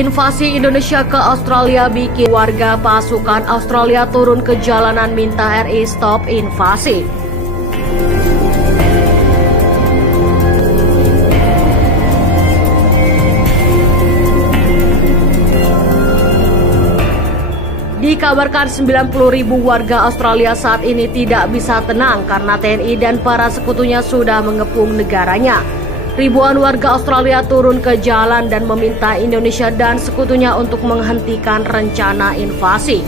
Invasi Indonesia ke Australia bikin warga pasukan Australia turun ke jalanan minta RI stop invasi. Dikabarkan 90.000 warga Australia saat ini tidak bisa tenang karena TNI dan para sekutunya sudah mengepung negaranya. Ribuan warga Australia turun ke jalan dan meminta Indonesia dan sekutunya untuk menghentikan rencana invasi.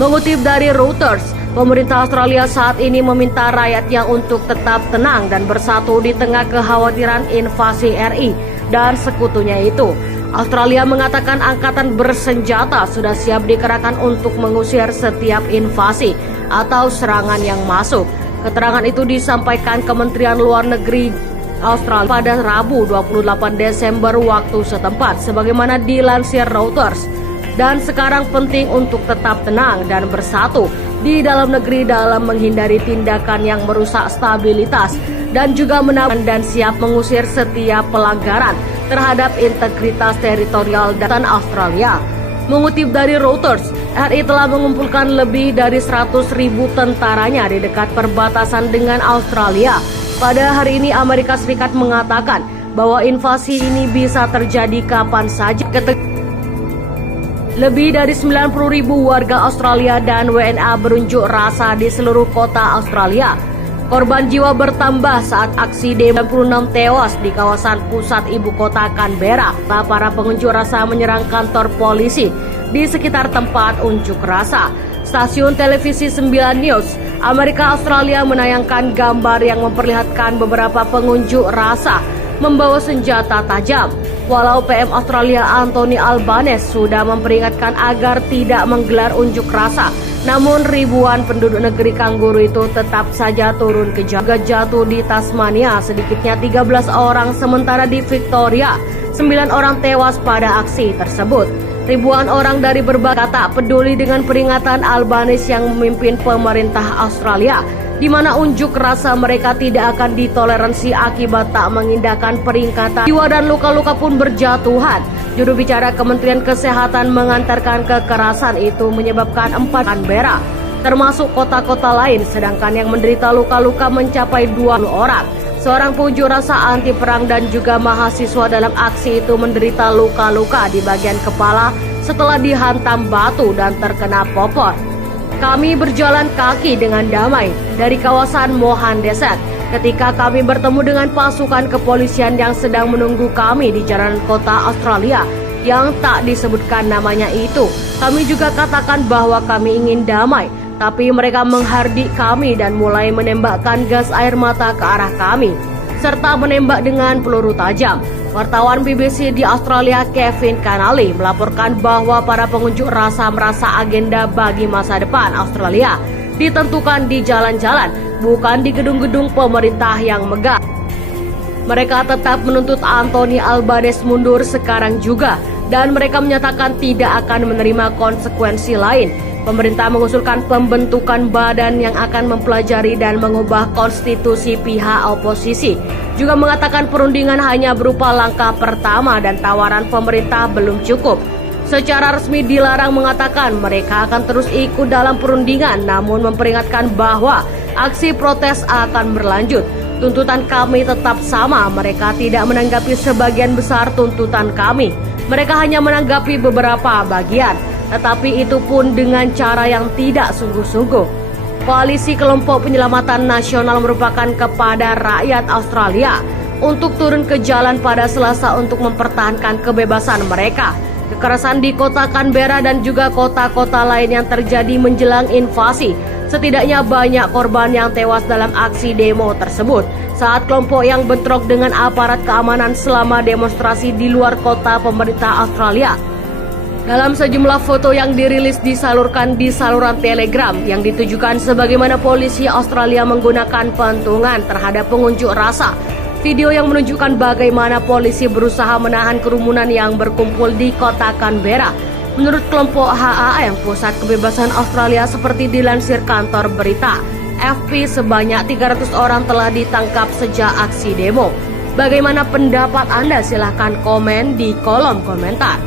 Mengutip dari Reuters, pemerintah Australia saat ini meminta rakyatnya untuk tetap tenang dan bersatu di tengah kekhawatiran invasi RI dan sekutunya itu. Australia mengatakan angkatan bersenjata sudah siap dikerahkan untuk mengusir setiap invasi atau serangan yang masuk. Keterangan itu disampaikan Kementerian Luar Negeri Australia pada Rabu 28 Desember waktu setempat, sebagaimana dilansir Reuters. Dan sekarang penting untuk tetap tenang dan bersatu di dalam negeri dalam menghindari tindakan yang merusak stabilitas dan juga menahan dan siap mengusir setiap pelanggaran terhadap integritas teritorial dan Australia. Mengutip dari Reuters, RI telah mengumpulkan lebih dari 100.000 tentaranya di dekat perbatasan dengan Australia. Pada hari ini Amerika Serikat mengatakan bahwa invasi ini bisa terjadi kapan saja. Lebih dari 90.000 warga Australia dan WNA berunjuk rasa di seluruh kota Australia. Korban jiwa bertambah saat aksi demo 96 tewas di kawasan pusat ibu kota Canberra. Para pengunjuk rasa menyerang kantor polisi di sekitar tempat unjuk rasa. Stasiun televisi 9 News Amerika Australia menayangkan gambar yang memperlihatkan beberapa pengunjuk rasa membawa senjata tajam. Walau PM Australia Anthony Albanese sudah memperingatkan agar tidak menggelar unjuk rasa, namun ribuan penduduk negeri kanguru itu tetap saja turun ke jalan. Jatuh di Tasmania sedikitnya 13 orang, sementara di Victoria 9 orang tewas pada aksi tersebut. Ribuan orang dari berbagai tak peduli dengan peringatan Albanese yang memimpin pemerintah Australia, di mana unjuk rasa mereka tidak akan ditoleransi akibat tak mengindahkan peringatan. Jiwa dan luka-luka pun berjatuhan. Juru bicara Kementerian Kesehatan mengantarkan kekerasan itu menyebabkan 4 Canberra, termasuk kota-kota lain, sedangkan yang menderita luka-luka mencapai 20 orang. Seorang pengunjuk rasa anti perang dan juga mahasiswa dalam aksi itu menderita luka-luka di bagian kepala setelah dihantam batu dan terkena popor. Kami berjalan kaki dengan damai dari kawasan Mohan Desert ketika kami bertemu dengan pasukan kepolisian yang sedang menunggu kami di jalanan kota Australia yang tak disebutkan namanya itu. Kami juga katakan bahwa kami ingin damai, tapi mereka menghardik kami dan mulai menembakkan gas air mata ke arah kami, serta menembak dengan peluru tajam. Wartawan BBC di Australia Kevin Connolly melaporkan bahwa para pengunjuk rasa merasa agenda bagi masa depan Australia ditentukan di jalan-jalan, bukan di gedung-gedung pemerintah yang megah. Mereka tetap menuntut Anthony Albanese mundur sekarang juga, dan mereka menyatakan tidak akan menerima konsekuensi lain. Pemerintah mengusulkan pembentukan badan yang akan mempelajari dan mengubah konstitusi pihak oposisi. Juga mengatakan perundingan hanya berupa langkah pertama dan tawaran pemerintah belum cukup. Secara resmi dilarang mengatakan mereka akan terus ikut dalam perundingan, namun memperingatkan bahwa aksi protes akan berlanjut. Tuntutan kami tetap sama, mereka tidak menanggapi sebagian besar tuntutan kami. Mereka hanya menanggapi beberapa bagian, tetapi itu pun dengan cara yang tidak sungguh-sungguh. Koalisi Kelompok Penyelamatan Nasional merupakan kepada rakyat Australia untuk turun ke jalan pada Selasa untuk mempertahankan kebebasan mereka. Kekerasan di kota Canberra dan juga kota-kota lain yang terjadi menjelang invasi. Setidaknya banyak korban yang tewas dalam aksi demo tersebut saat kelompok yang bentrok dengan aparat keamanan selama demonstrasi di luar kota pemerintah Australia. Dalam sejumlah foto yang dirilis disalurkan di saluran Telegram yang ditujukan sebagaimana polisi Australia menggunakan pentungan terhadap pengunjuk rasa. Video yang menunjukkan bagaimana polisi berusaha menahan kerumunan yang berkumpul di kota Canberra. Menurut kelompok HAM, Pusat Kebebasan Australia, seperti dilansir kantor berita FP, sebanyak 300 orang telah ditangkap sejak aksi demo. Bagaimana pendapat Anda? Silahkan komen di kolom komentar.